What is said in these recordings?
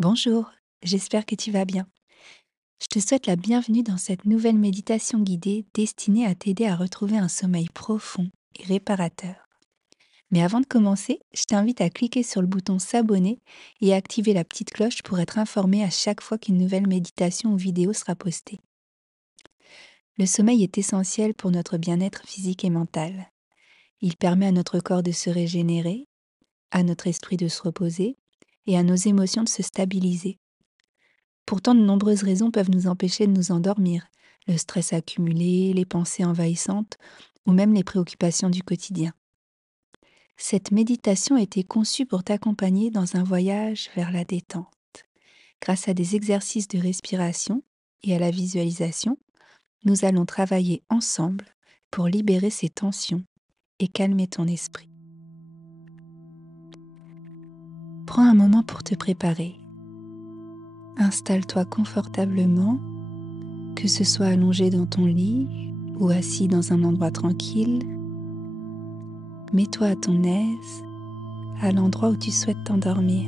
Bonjour, j'espère que tu vas bien. Je te souhaite la bienvenue dans cette nouvelle méditation guidée destinée à t'aider à retrouver un sommeil profond et réparateur. Mais avant de commencer, je t'invite à cliquer sur le bouton s'abonner et à activer la petite cloche pour être informé à chaque fois qu'une nouvelle méditation ou vidéo sera postée. Le sommeil est essentiel pour notre bien-être physique et mental. Il permet à notre corps de se régénérer, à notre esprit de se reposer et à nos émotions de se stabiliser. Pourtant, de nombreuses raisons peuvent nous empêcher de nous endormir. Le stress accumulé, les pensées envahissantes ou même les préoccupations du quotidien. Cette méditation a été conçue pour t'accompagner dans un voyage vers la détente. Grâce à des exercices de respiration et à la visualisation, nous allons travailler ensemble pour libérer ces tensions et calmer ton esprit. Prends un moment pour te préparer. Installe-toi confortablement, que ce soit allongé dans ton lit ou assis dans un endroit tranquille. Mets-toi à ton aise, à l'endroit où tu souhaites t'endormir.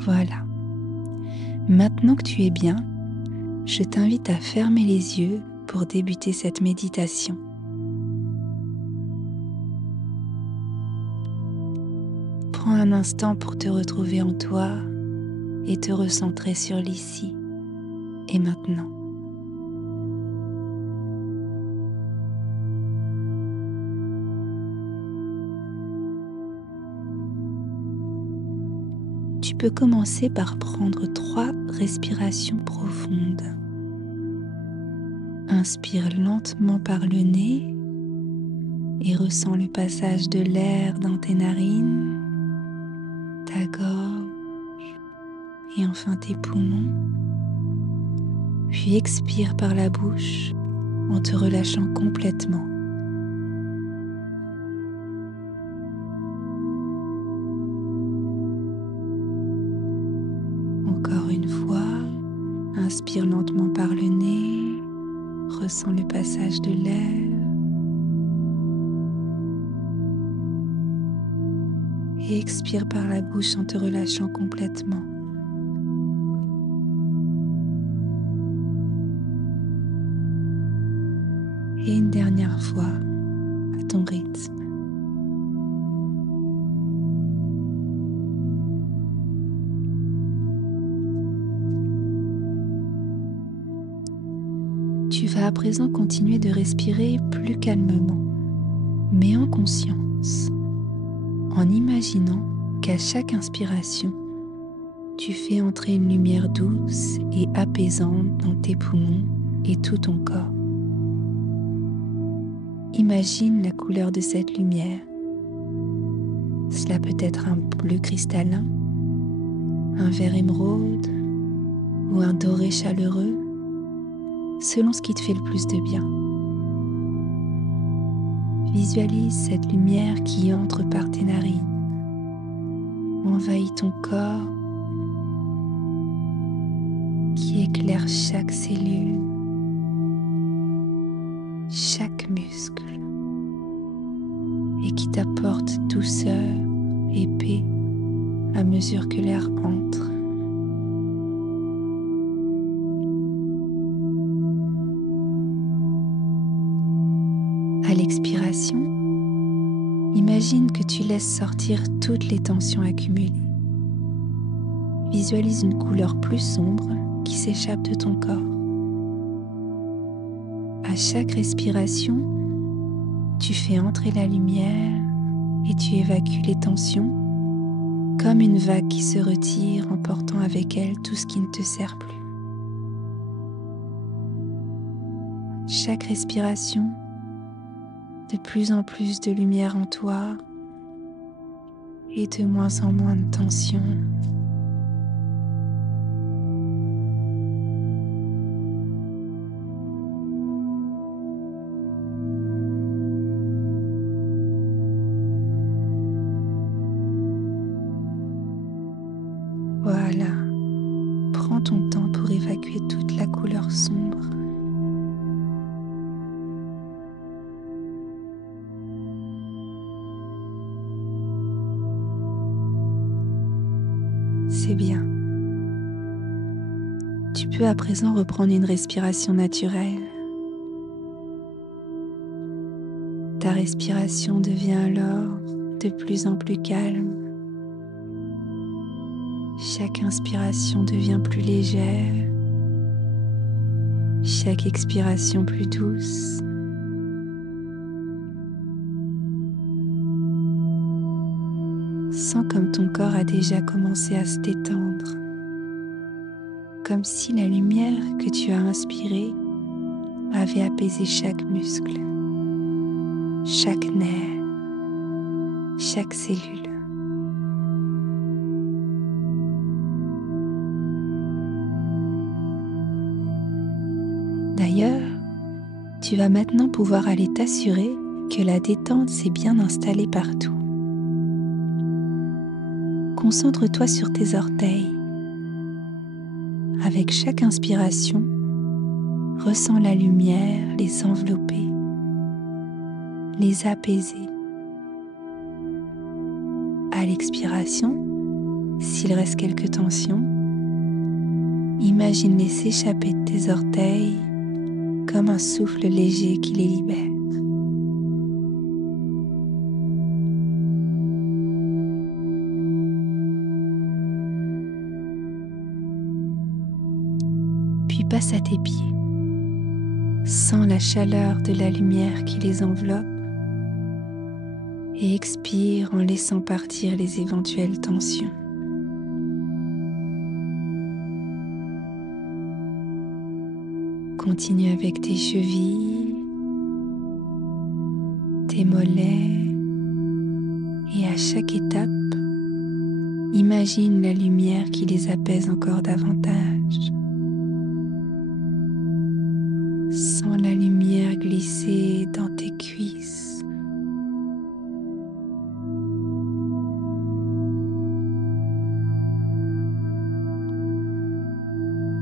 Voilà. Maintenant que tu es bien, je t'invite à fermer les yeux pour débuter cette méditation. Prends un instant pour te retrouver en toi et te recentrer sur l'ici et maintenant. Tu peux commencer par prendre 3 respirations profondes. Inspire lentement par le nez et ressens le passage de l'air dans tes narines, ta gorge et enfin tes poumons. Puis expire par la bouche en te relâchant complètement. Encore une fois, inspire lentement par le nez, ressens le passage de l'air et expire par la bouche en te relâchant complètement. Et une dernière fois, à ton rythme. Tu vas à présent continuer de respirer plus calmement, mais en conscience, en imaginant qu'à chaque inspiration, tu fais entrer une lumière douce et apaisante dans tes poumons et tout ton corps. Imagine la couleur de cette lumière. Cela peut être un bleu cristallin, un vert émeraude ou un doré chaleureux, selon ce qui te fait le plus de bien. Visualise cette lumière qui entre par tes narines, envahit ton corps, qui éclaire chaque cellule, chaque muscle et qui t'apporte douceur et paix à mesure que l'air entre. À l'expiration, imagine que tu laisses sortir toutes les tensions accumulées. Visualise une couleur plus sombre qui s'échappe de ton corps. À chaque respiration, tu fais entrer la lumière et tu évacues les tensions comme une vague qui se retire, emportant avec elle tout ce qui ne te sert plus. Chaque respiration, de plus en plus de lumière en toi et de moins en moins de tension. Voilà, prends ton temps pour évacuer toute la couleur sombre. C'est bien. Tu peux à présent reprendre une respiration naturelle. Ta respiration devient alors de plus en plus calme. Chaque inspiration devient plus légère, chaque expiration plus douce. Sens comme ton corps a déjà commencé à se détendre, comme si la lumière que tu as inspirée avait apaisé chaque muscle, chaque nerf, chaque cellule. D'ailleurs, tu vas maintenant pouvoir aller t'assurer que la détente s'est bien installée partout. Concentre-toi sur tes orteils. Avec chaque inspiration, ressens la lumière les envelopper, les apaiser. À l'expiration, s'il reste quelques tensions, imagine-les s'échapper de tes orteils comme un souffle léger qui les libère. Puis passe à tes pieds. Sens la chaleur de la lumière qui les enveloppe et expire en laissant partir les éventuelles tensions. Continue avec tes chevilles, tes mollets et à chaque étape, imagine la lumière qui les apaise encore davantage. Sens la lumière glisser dans tes cuisses,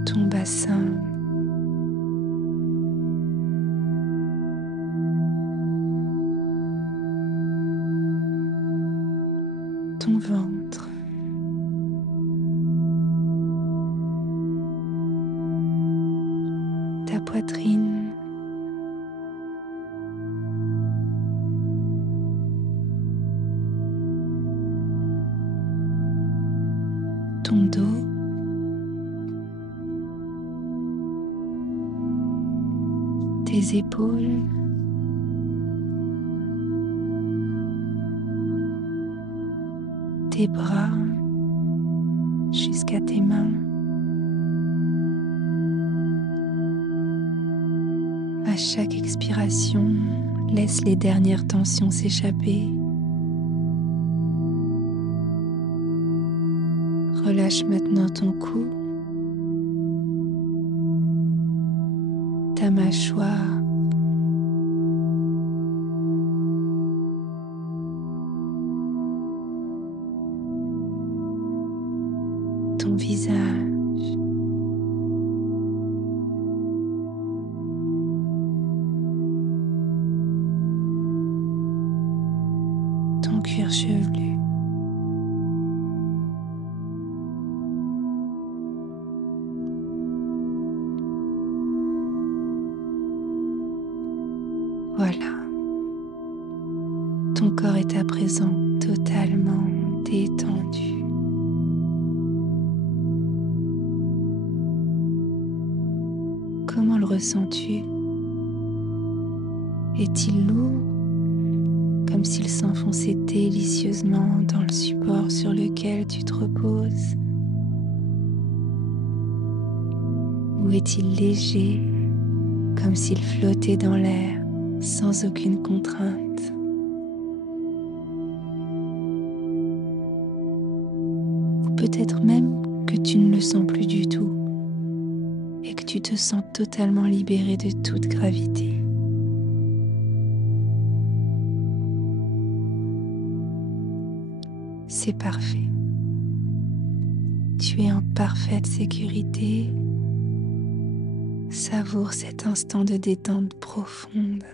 ton bassin, ton ventre, ta poitrine, ton dos, tes épaules, tes bras jusqu'à tes mains. À chaque expiration, laisse les dernières tensions s'échapper. Relâche maintenant ton cou, ta mâchoire, ton visage, ton cuir chevelu. Voilà, ton corps est à présent totalement détendu. Comment le ressens-tu? Est-il lourd, comme s'il s'enfonçait délicieusement dans le support sur lequel tu te reposes? Ou est-il léger, comme s'il flottait dans l'air sans aucune contrainte? Ou peut-être même que tu ne le sens plus du tout et que tu te sens totalement libéré de toute gravité. C'est parfait. Tu es en parfaite sécurité. Savoure cet instant de détente profonde.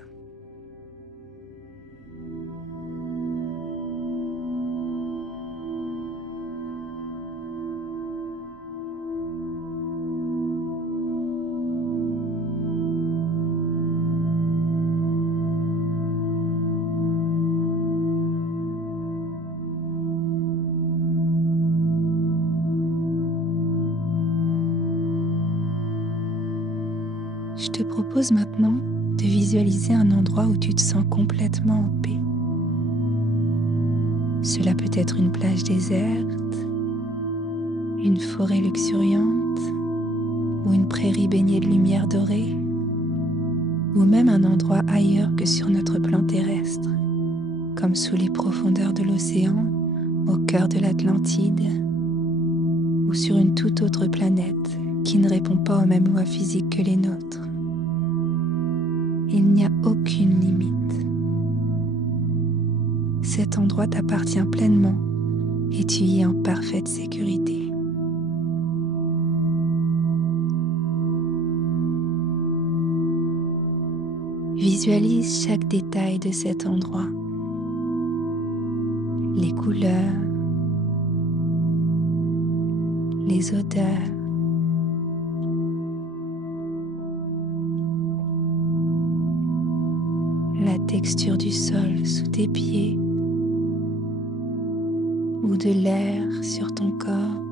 propose maintenant de visualiser un endroit où tu te sens complètement en paix. Cela peut être une plage déserte, une forêt luxuriante ou une prairie baignée de lumière dorée, ou même un endroit ailleurs que sur notre plan terrestre, comme sous les profondeurs de l'océan, au cœur de l'Atlantide, ou sur une toute autre planète qui ne répond pas aux mêmes lois physiques que les nôtres. Il n'y a aucune limite. Cet endroit t'appartient pleinement et tu y es en parfaite sécurité. Visualise chaque détail de cet endroit. Les couleurs, les odeurs, la texture du sol sous tes pieds ou de l'air sur ton corps.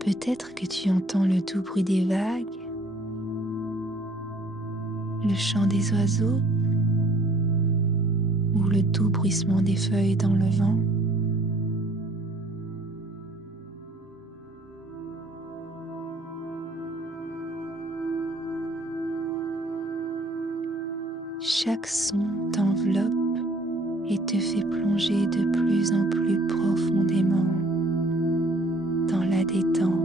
Peut-être que tu entends le doux bruit des vagues, le chant des oiseaux ou le doux bruissement des feuilles dans le vent. Chaque son t'enveloppe et te fait plonger de plus en plus profondément dans la détente.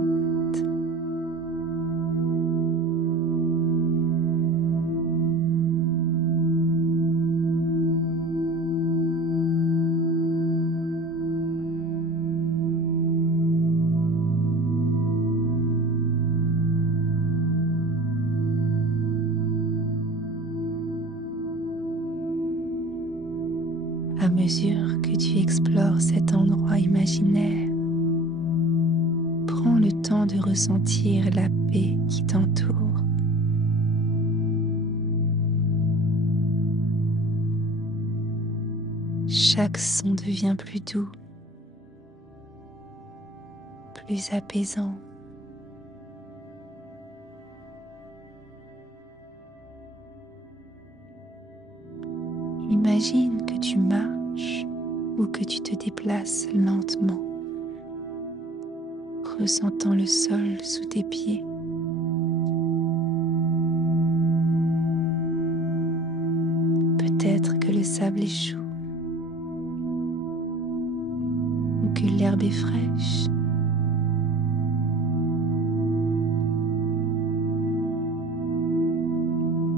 À mesure que tu explores cet endroit imaginaire, prends le temps de ressentir la paix qui t'entoure. Chaque son devient plus doux, plus apaisant. Imagine que tu marches ou que tu te déplaces lentement, ressentant le sol sous tes pieds. Peut-être que le sable est chaud ou que l'herbe est fraîche.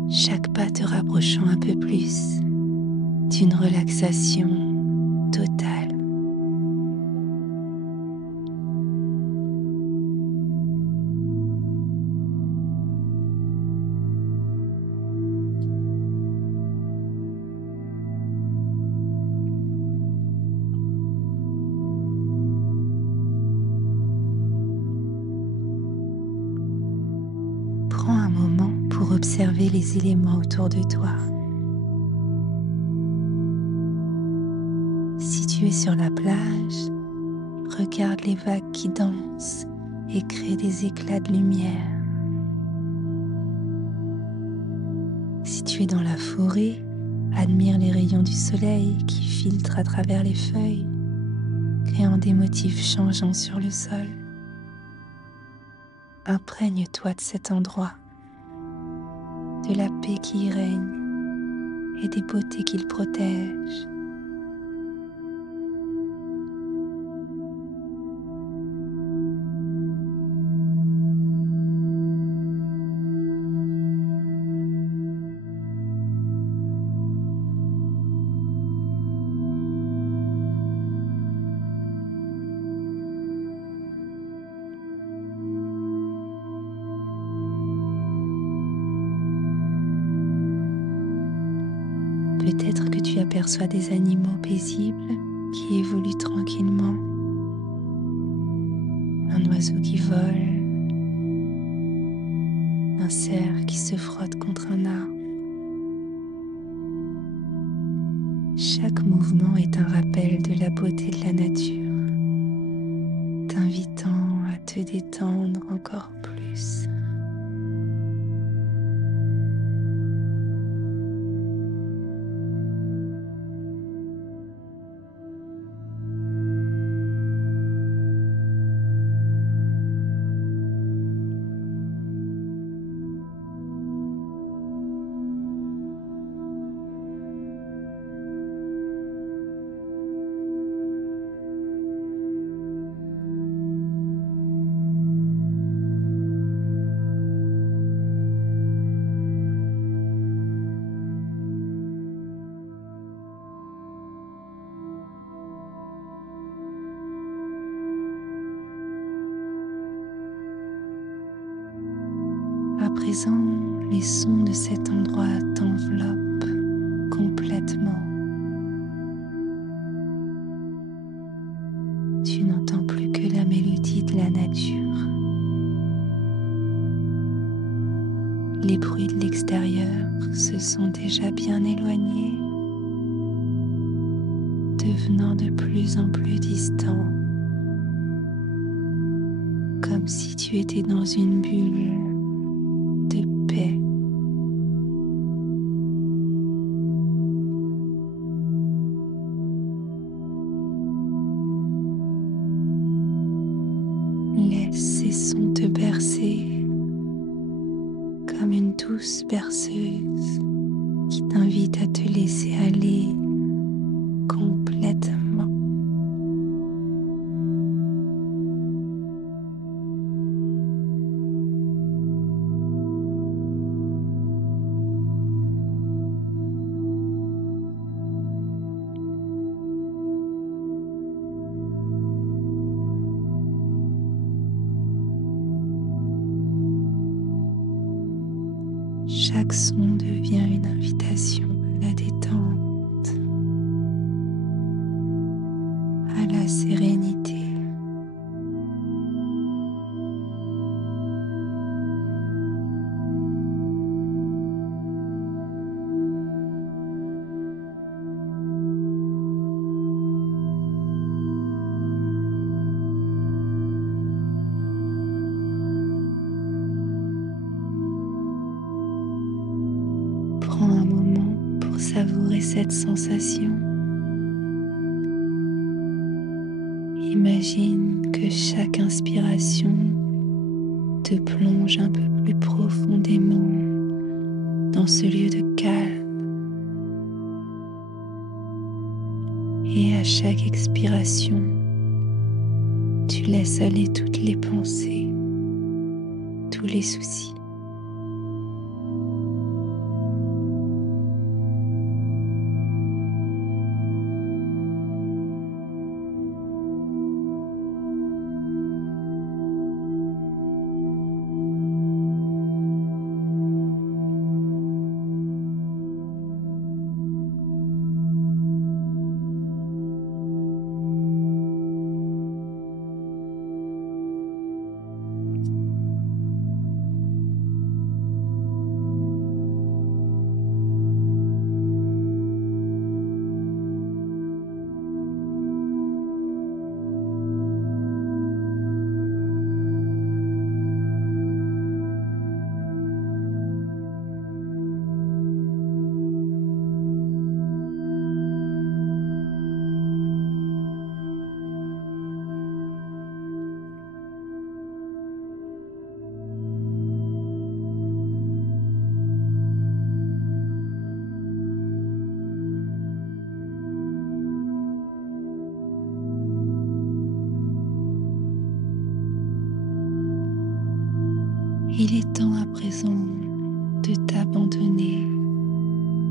Chaque pas te rapprochant un peu plus d'une relaxation totale. Prends un moment pour observer les éléments autour de toi. Si tu es sur la plage, regarde les vagues qui dansent et créent des éclats de lumière. Si tu es dans la forêt, admire les rayons du soleil qui filtrent à travers les feuilles, créant des motifs changeants sur le sol. Imprègne-toi de cet endroit, de la paix qui y règne et des beautés qu'il protège. Peut-être que tu aperçois des animaux paisibles qui évoluent tranquillement. Un oiseau qui vole, un cerf qui se frotte contre un arbre. mouvement est un rappel de la beauté de la nature, t'invitant à te détendre encore plus. À présent, les sons de cet endroit t'enveloppent complètement. Tu n'entends plus que la mélodie de la nature. Les bruits de l'extérieur se sont déjà bien éloignés, devenant de plus en plus distants, comme si tu étais dans une bulle de paix. Laisse ces sons te bercer comme une douce berceuse qui t'invite à te laisser aller complètement. Chaque son devient une invitation à la détente, à la sérénité. Prends un moment pour savourer cette sensation. Imagine que chaque inspiration te plonge un peu plus profondément dans ce lieu de calme. Et à chaque expiration, tu laisses aller toutes les pensées, tous les soucis. Il est temps à présent de t'abandonner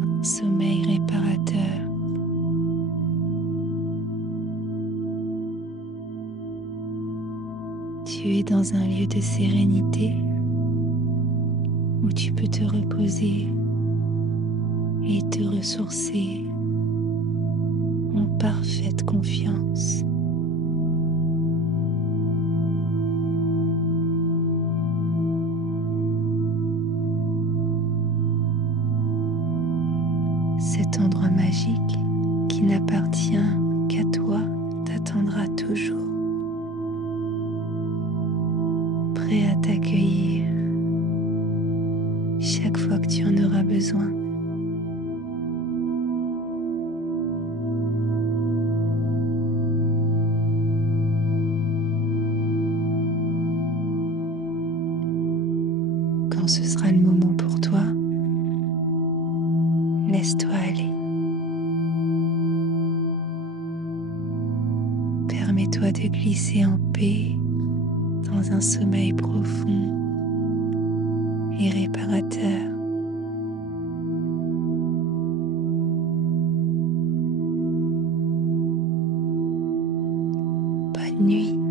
à un sommeil réparateur. Tu es dans un lieu de sérénité où tu peux te reposer et te ressourcer en parfaite confiance. Cet endroit magique qui n'a pas ce sera le moment pour toi, laisse-toi aller. Permets-toi de glisser en paix dans un sommeil profond et réparateur. Bonne nuit.